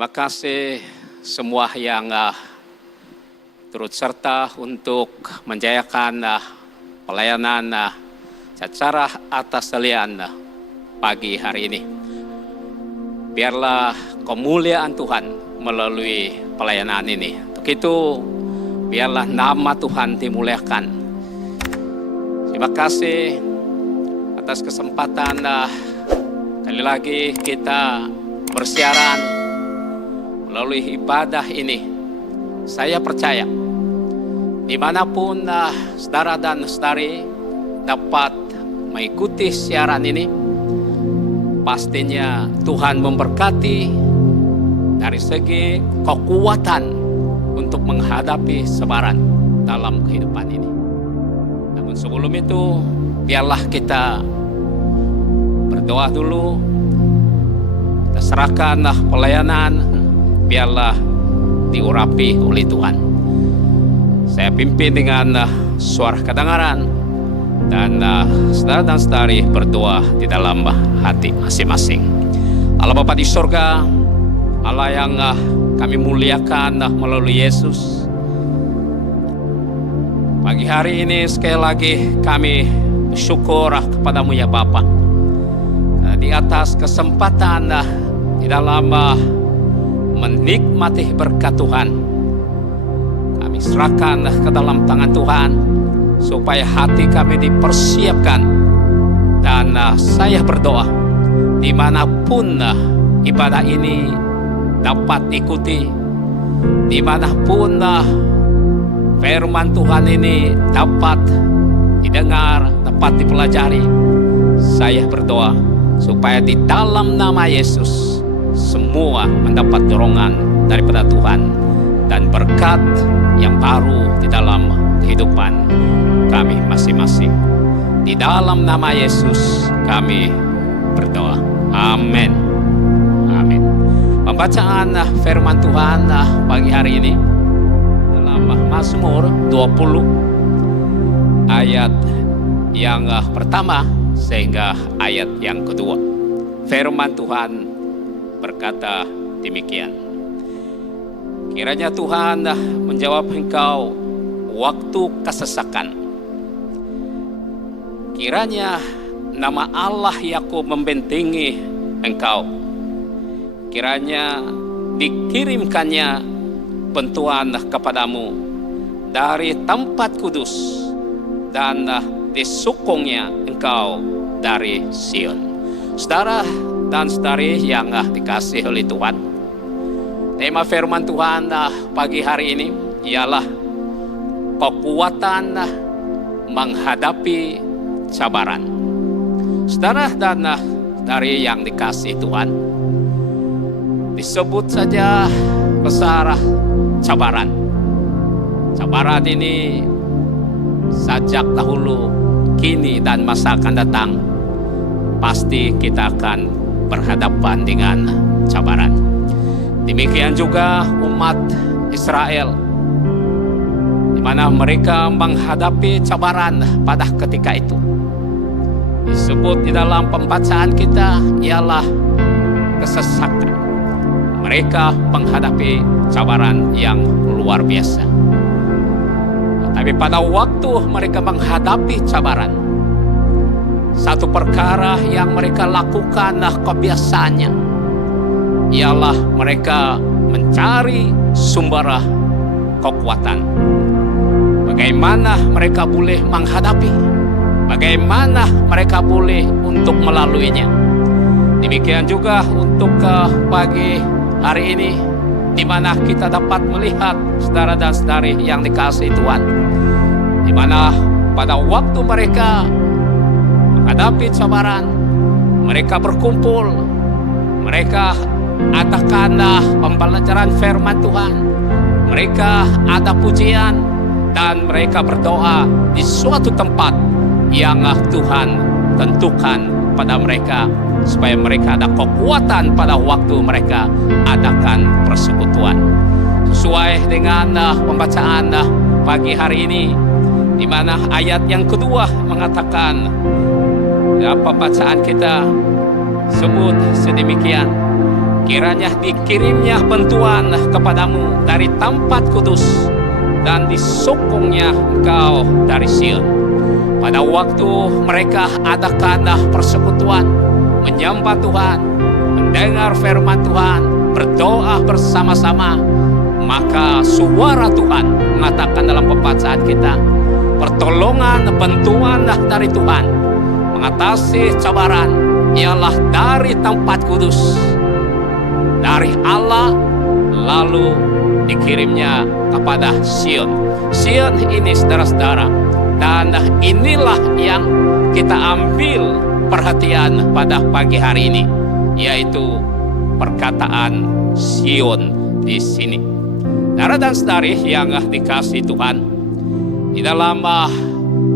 Terima kasih semua yang turut serta untuk menjayakan pelayanan secara atas talian pagi hari ini. Biarlah kemuliaan Tuhan melalui pelayanan ini. Untuk itu, biarlah nama Tuhan dimuliakan. Terima kasih atas kesempatan kali lagi kita bersiaran melalui ibadah ini. Saya percaya dimanapun saudara dan saudari dapat mengikuti siaran ini, pastinya Tuhan memberkati dari segi kekuatan untuk menghadapi sebaran dalam kehidupan ini. Namun sebelum itu, biarlah kita berdoa dulu. Kita serahkanlah pelayanan, biarlah diurapi oleh Tuhan. Saya pimpin dengan suara kedengaran, dan saudara dan saudari berdoa di dalam hati masing-masing. Allah Bapa di surga, Allah yang kami muliakan melalui Yesus, pagi hari ini sekali lagi kami bersyukur kepadamu ya Bapa, di atas kesempatan di dalam menikmati berkat Tuhan. Kami serahkan ke dalam tangan Tuhan, supaya hati kami dipersiapkan. Dan saya berdoa, dimanapun ibadah ini dapat ikuti, dimanapun firman Tuhan ini dapat didengar, dapat dipelajari, saya berdoa supaya di dalam nama Yesus semua mendapat dorongan daripada Tuhan dan berkat yang baru di dalam kehidupan kami masing-masing. Di dalam nama Yesus kami berdoa. Amin. Amin. Pembacaan firman Tuhan pagi hari ini dalam Mazmur 20 ayat yang pertama sehingga ayat yang kedua. Firman Tuhan berkata demikian. Kiranya Tuhan menjawab engkau waktu kesesakan. Kiranya nama Allah Yakub membentengi engkau. Kiranya dikirimkannya bantuan kepadamu dari tempat kudus, dan disokongnya engkau dari Sion. Saudara dan saudari yang dikasih oleh Tuhan, tema firman Tuhan pagi hari ini ialah kekuatan menghadapi cabaran. Saudara dan saudari yang dikasih Tuhan, disebut saja besar cabaran. Cabaran ini sejak dahulu, kini, dan masa akan datang, pasti kita akan berhadapan dengan cabaran. Demikian juga umat Israel, di mana mereka menghadapi cabaran pada ketika itu. Disebut di dalam pembacaan kita ialah kesesakan. Mereka menghadapi cabaran yang luar biasa. Tapi pada waktu mereka menghadapi cabaran, satu perkara yang mereka lakukan kebiasaannya ialah mereka mencari sumber kekuatan. Bagaimana mereka boleh menghadapi, bagaimana mereka boleh untuk melaluinya. Demikian juga untuk pagi hari ini, di mana kita dapat melihat saudara dan saudari yang dikasihi Tuhan, di mana pada waktu mereka menghadapi cabaran, mereka berkumpul, mereka adakan pembelajaran firman Tuhan, mereka ada pujian, dan mereka berdoa di suatu tempat yang Tuhan tentukan pada mereka, supaya mereka ada kekuatan pada waktu mereka adakan persekutuan. Sesuai dengan pembacaan pagi hari ini, di mana ayat yang kedua mengatakan, pembacaan kita sebut sedemikian. kiranya dikirimnya bantuan kepadamu dari tempat kudus dan disokongnya engkau dari Sion. Pada waktu mereka adakan persekutuan, menyembah Tuhan, mendengar firman Tuhan, berdoa bersama-sama, maka suara Tuhan mengatakan dalam pembacaan kita, pertolongan, bantuan dari Tuhan mengatasi cabaran ialah dari tempat kudus, dari Allah, lalu dikirimnya kepada Sion. Sion ini saudara-saudara, dan inilah yang kita ambil perhatian pada pagi hari ini, yaitu perkataan Sion di sini. Saudara dan saudari yang dikasihi Tuhan, di dalam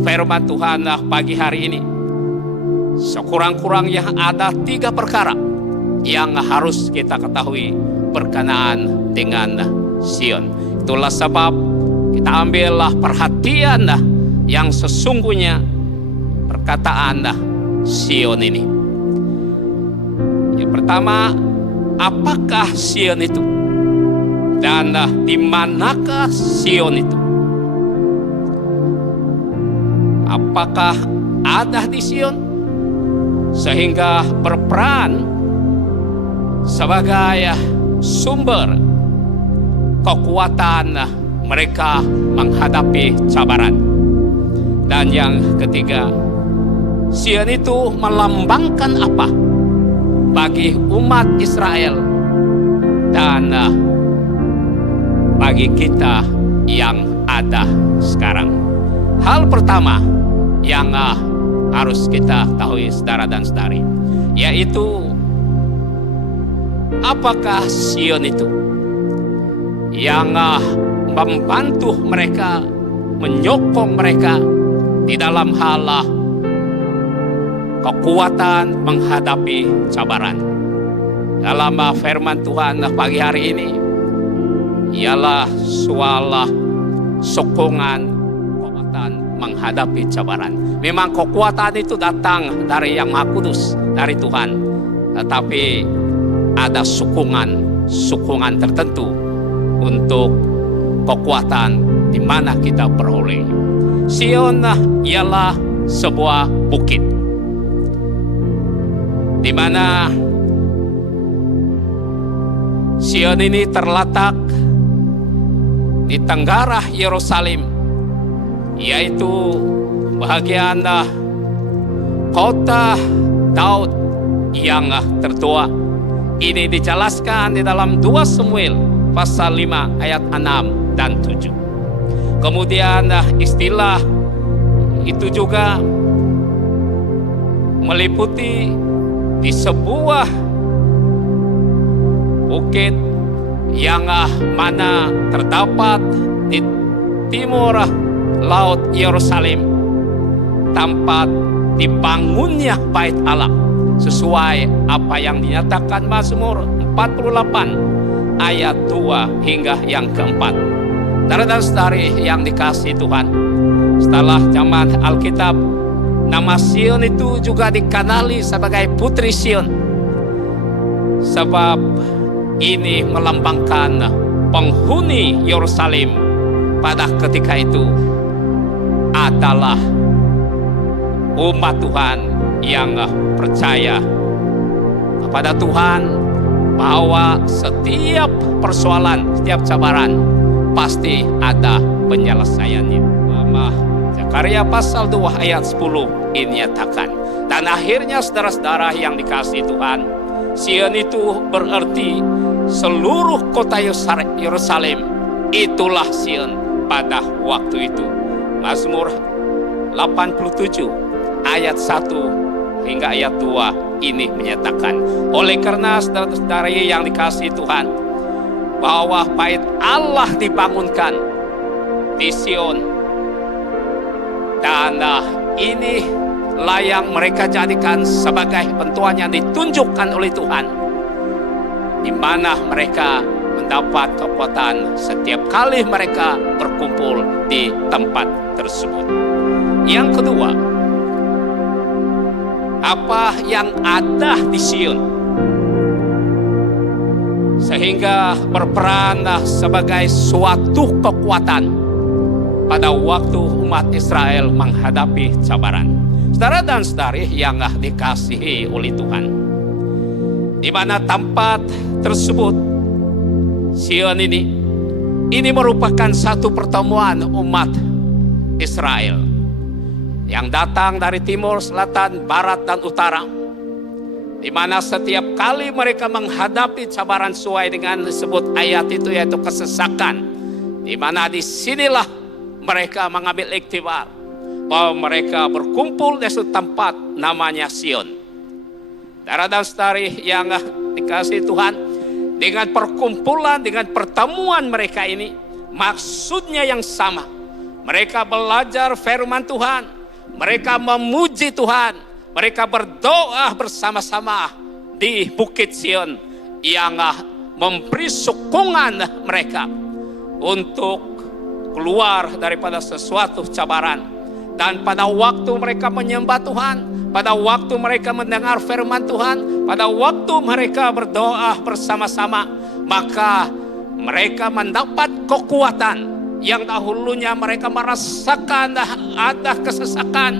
firman Tuhan pagi hari ini, sekurang-kurangnya ada 3 perkara yang harus kita ketahui berkenaan dengan Sion. Itulah sebab kita ambillah perhatian yang sesungguhnya perkataan Sion ini. Yang pertama, apakah Sion itu? Dan di manakah Sion itu? Apakah ada di Sion sehingga berperan sebagai sumber kekuatan mereka menghadapi cabaran? Dan yang ketiga, Sion itu melambangkan apa bagi umat Israel dan bagi kita yang ada sekarang? Hal pertama yang harus kita ketahui saudara dan saudari, yaitu apakah Sion itu yang membantu mereka, menyokong mereka di dalam hal kekuatan menghadapi cabaran. Dalam firman Tuhan pagi hari ini ialah soal sokongan kekuatan menghadapi cabaran. Memang kekuatan itu datang dari Yang Maha Kudus, dari Tuhan, tetapi ada sokongan tertentu untuk kekuatan di mana kita peroleh. Sion ialah sebuah bukit di mana Sion ini terletak di tenggara Yerusalem, yaitu bahagian kota Daud yang tertua. Ini dijelaskan di dalam 2 Samuel pasal 5 ayat 6 dan 7. Kemudian istilah itu juga meliputi di sebuah bukit yang mana terdapat di timur laut Yerusalem, tempat dibangunnya bait Allah sesuai apa yang dinyatakan Mazmur 48 ayat 2 hingga yang keempat. Saudara dan saudari yang dikasihi Tuhan, setelah zaman Alkitab, nama Sion itu juga dikenali sebagai Putri Sion, sebab ini melambangkan penghuni Yerusalem pada ketika itu adalah umat Tuhan yang percaya kepada Tuhan, bahwa setiap persoalan, setiap cabaran pasti ada penyelesaiannya. Zakaria pasal 2 ayat 10 ini nyatakan. Dan akhirnya saudara-saudara yang dikasihi Tuhan, Sion itu berarti seluruh kota Yerusalem. Itulah Sion pada waktu itu. Mazmur 87 ayat 1 hingga ayat 2 ini menyatakan. Oleh karena saudara-saudara yang dikasihi Tuhan, bahwa bait Allah dibangunkan di Sion, dan ini yang mereka jadikan sebagai bantuan yang ditunjukkan oleh Tuhan, di mana mereka mendapat kekuatan setiap kali mereka berkumpul di tempat tersebut. Yang kedua, apa yang ada di Sion? sehingga berperan sebagai suatu kekuatan pada waktu umat Israel menghadapi cabaran. Saudara dan saudari yang dikasihi oleh Tuhan, di mana tempat tersebut, Sion ini merupakan satu pertemuan umat Israel yang datang dari timur, selatan, barat, dan utara, di mana setiap kali mereka menghadapi cabaran sesuai dengan disebut ayat itu, yaitu kesesakan, di mana disinilah mereka mengambil iktibar bahwa mereka berkumpul di suatu tempat namanya Sion. Saudara dan saudari yang dikasihi Tuhan, dengan perkumpulan, dengan pertemuan mereka ini, maksudnya yang sama. Mereka belajar firman Tuhan, mereka memuji Tuhan, mereka berdoa bersama-sama di Bukit Sion yang memberi sokongan mereka untuk keluar daripada sesuatu cabaran. Dan pada waktu mereka menyembah Tuhan, pada waktu mereka mendengar firman Tuhan, pada waktu mereka berdoa bersama-sama, maka mereka mendapat kekuatan. Yang dahulunya mereka merasakan ada kesesakan,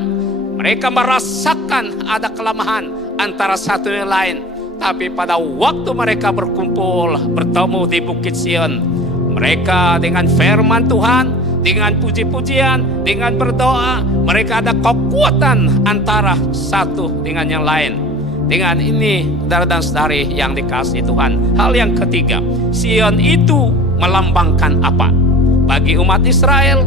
mereka merasakan ada kelemahan antara satu dan lain. Tapi pada waktu mereka berkumpul, bertemu di Bukit Sion, mereka dengan firman Tuhan, dengan puji-pujian, dengan berdoa, mereka ada kekuatan antara satu dengan yang lain. Dengan ini, saudara dan saudari yang dikasihi Tuhan, hal yang ketiga, Sion itu melambangkan apa bagi umat Israel,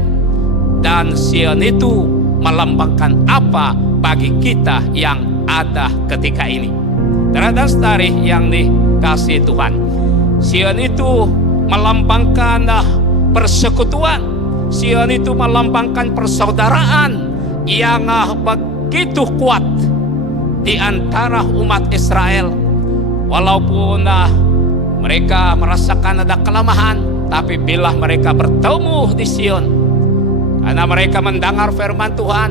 dan Sion itu melambangkan apa bagi kita yang ada ketika ini. Saudara dan saudari yang dikasihi Tuhan, Sion itu melambangkan persekutuan. Sion itu melambangkan persaudaraan yang begitu kuat di antara umat Israel. Walaupun mereka merasakan ada kelemahan, tapi bila mereka bertemu di Sion, karena mereka mendengar firman Tuhan,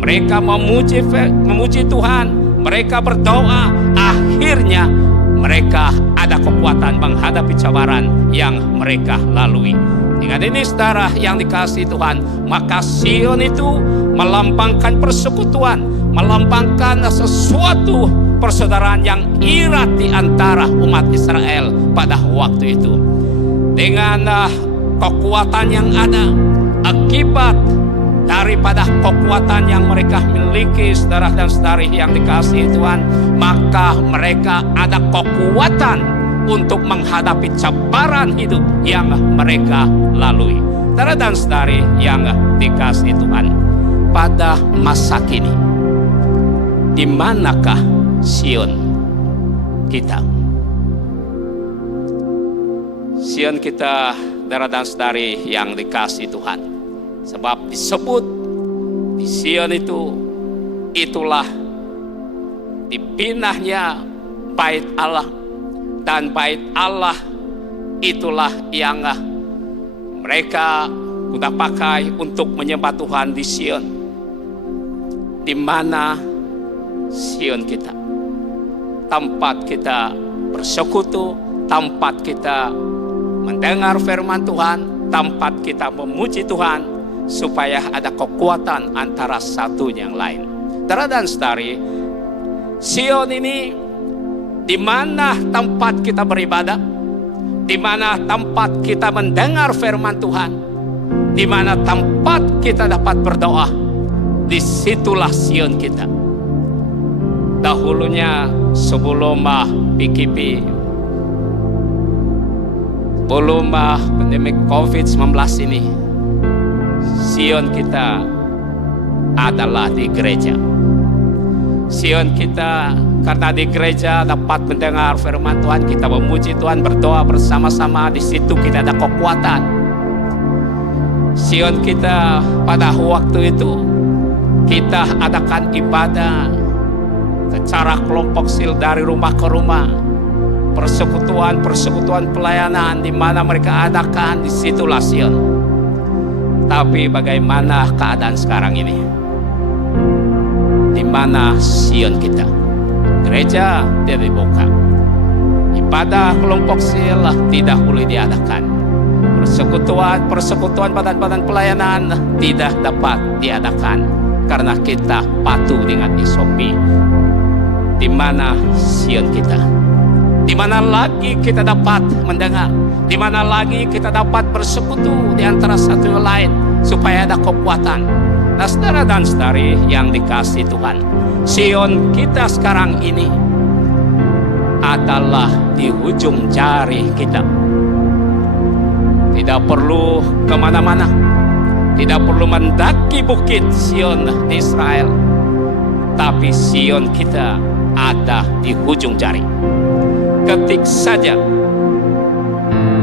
mereka memuji Tuhan, mereka berdoa, akhirnya mereka ada kekuatan menghadapi cabaran yang mereka lalui. Dengan ini saudara yang dikasihi Tuhan, maka Sion itu melambangkan persekutuan, melambangkan sesuatu persaudaraan yang erat di antara umat Israel pada waktu itu. Dengan kekuatan yang ada, akibat daripada kekuatan yang mereka miliki, saudara dan saudari yang dikasihi Tuhan, maka mereka ada kekuatan untuk menghadapi cabaran hidup yang mereka lalui. Saudara dan saudari yang dikasihi Tuhan, pada masa kini, di manakah Sion kita? Sion kita, saudara dan saudari yang dikasihi Tuhan, sebab disebut di Sion itu, itulah dipindahnya bait Allah, dan bait Allah itulah yang mereka sudah pakai untuk menyembah Tuhan di Sion. Di mana Sion kita? Tempat kita bersekutu, tempat kita mendengar firman Tuhan, tempat kita memuji Tuhan, supaya ada kekuatan antara satu yang lain. Saudara dan saudari, Sion ini di mana tempat kita beribadah, di mana tempat kita mendengar firman Tuhan, di mana tempat kita dapat berdoa, disitulah Sion kita. Dahulunya sebelum PKP, sebelum pandemi COVID-19 ini, Sion kita adalah di gereja. Sion kita karena di gereja dapat mendengar firman Tuhan, kita memuji Tuhan, berdoa bersama-sama, di situ kita ada kekuatan. Sion kita pada waktu itu, kita adakan ibadah secara kelompok sil dari rumah ke rumah, persekutuan pelayanan di mana mereka adakan, disitulah Sion. Tapi bagaimana keadaan sekarang ini? Di mana Sion kita? Gereja tidak dibuka, Pada kelompok sel tidak boleh diadakan. Persekutuan badan-badan pelayanan tidak dapat diadakan karena kita patuh dengan SOP. Di mana Sion kita? Di mana lagi kita dapat mendengar? Di mana lagi kita dapat bersekutu di antara satu yang lain supaya ada kekuatan? Nah, saudara dan saudari yang dikasihi Tuhan, Sion kita sekarang ini adalah di ujung jari kita. Tidak perlu kemana-mana, tidak perlu mendaki bukit Sion di Israel, tapi Sion kita ada di ujung jari. Ketik saja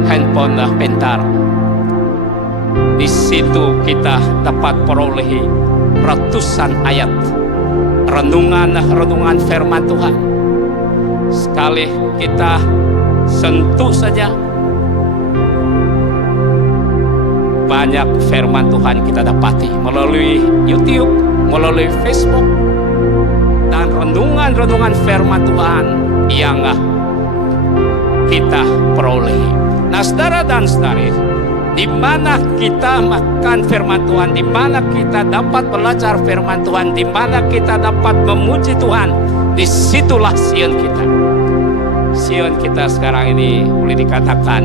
handphone pintar, di situ kita dapat peroleh ratusan ayat renungan firman Tuhan. Sekali kita sentuh saja, banyak firman Tuhan kita dapati melalui YouTube, melalui Facebook, dan renungan firman Tuhan yang kita peroleh. Nah, saudara dan saudari, di mana kita makan firman Tuhan, di mana kita dapat belajar firman Tuhan, di mana kita dapat memuji Tuhan, disitulah Sion kita. Sion kita sekarang ini boleh dikatakan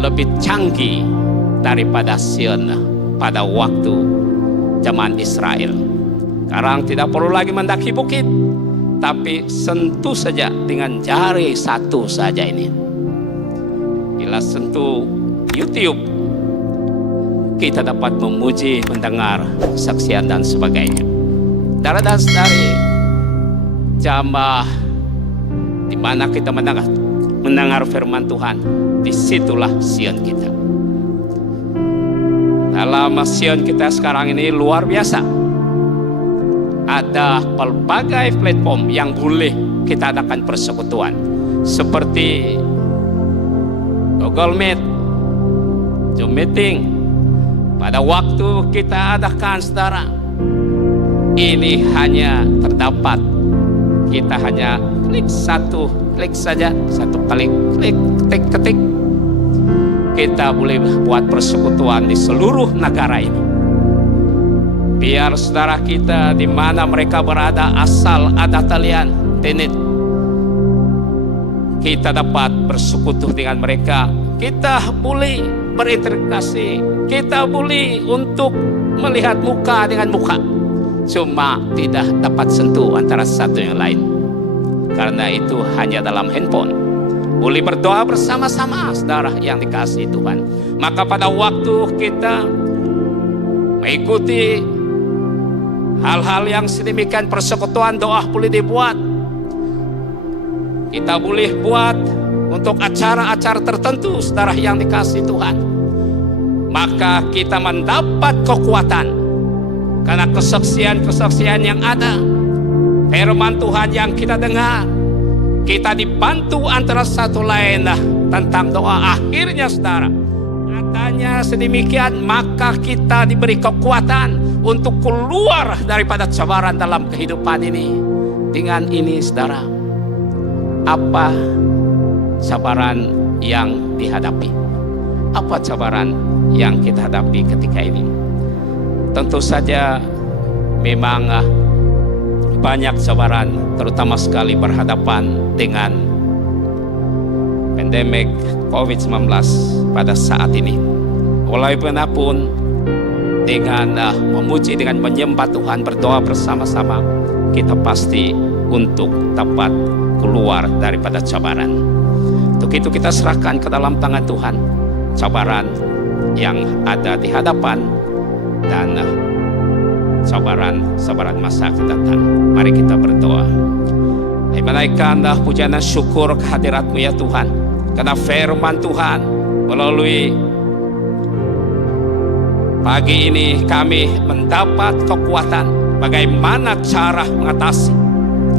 lebih canggih daripada Sion pada waktu zaman Israel. Sekarang tidak perlu lagi mendaki bukit, tapi sentuh saja dengan jari satu saja ini. Bila sentuh YouTube, kita dapat memuji, mendengar kesaksian dan sebagainya. Saudara dan saudari, jamaah di mana kita mendengar firman Tuhan, disitulah Sion kita. Dalam Sion kita sekarang ini luar biasa. Ada pelbagai platform yang boleh kita adakan persekutuan, seperti Google Meet, Zoom Meeting. Pada waktu kita adakan, saudara, ini hanya terdapat, kita hanya klik saja, satu kali ketik, kita boleh buat persekutuan di seluruh negara ini. Biar saudara kita di mana mereka berada, asal ada talian internet, kita dapat bersekutu dengan mereka. Kita boleh berinteraksi, kita boleh untuk melihat muka dengan muka, cuma tidak dapat sentuh antara satu yang lain, karena itu hanya dalam handphone. Boleh berdoa bersama-sama, saudara yang dikasihi Tuhan. Maka pada waktu kita mengikuti hal-hal yang sedemikian, persekutuan doa boleh dibuat. Kita boleh buat untuk acara-acara tertentu, saudara yang dikasihi Tuhan. Maka kita mendapat kekuatan karena kesaksian-kesaksian yang ada, firman Tuhan yang kita dengar, kita dibantu antara satu lain tentang doa. Akhirnya, saudara, adanya sedemikian, maka kita diberi kekuatan untuk keluar daripada cabaran dalam kehidupan ini. Dengan ini, saudara, apa cabaran yang dihadapi? Apa cabaran yang kita hadapi ketika ini? Tentu saja memang banyak cabaran, terutama sekali berhadapan dengan pandemik COVID-19 pada saat ini. Walaupun dengan memuji, dengan menyembah Tuhan, berdoa bersama-sama, kita pasti untuk dapat keluar daripada cabaran. Untuk itu kita serahkan ke dalam tangan Tuhan cabaran yang ada di hadapan dan cabaran masa akan datang. Mari kita berdoa. Menaikkan pujian dan syukur kehadirat-Mu ya Tuhan, karena firman Tuhan melalui pagi ini kami mendapat kekuatan bagaimana cara mengatasi.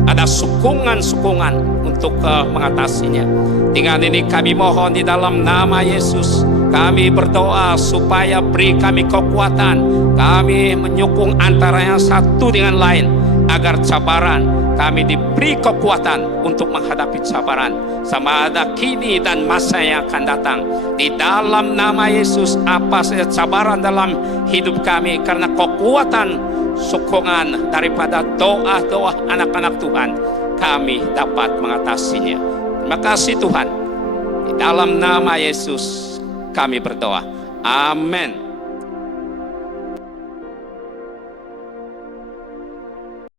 Ada sukungan-sukungan untuk mengatasinya. Dengan ini kami mohon di dalam nama Yesus, kami berdoa supaya beri kami kekuatan. Kami menyukung antara yang satu dengan lain, agar cabaran kami diberi kekuatan untuk menghadapi cabaran sama ada kini dan masa yang akan datang. Di dalam nama Yesus, apa saja cabaran dalam hidup kami, karena kekuatan sokongan daripada doa-doa anak-anak Tuhan, kami dapat mengatasinya. Terima kasih Tuhan. Di dalam nama Yesus kami berdoa. Amin.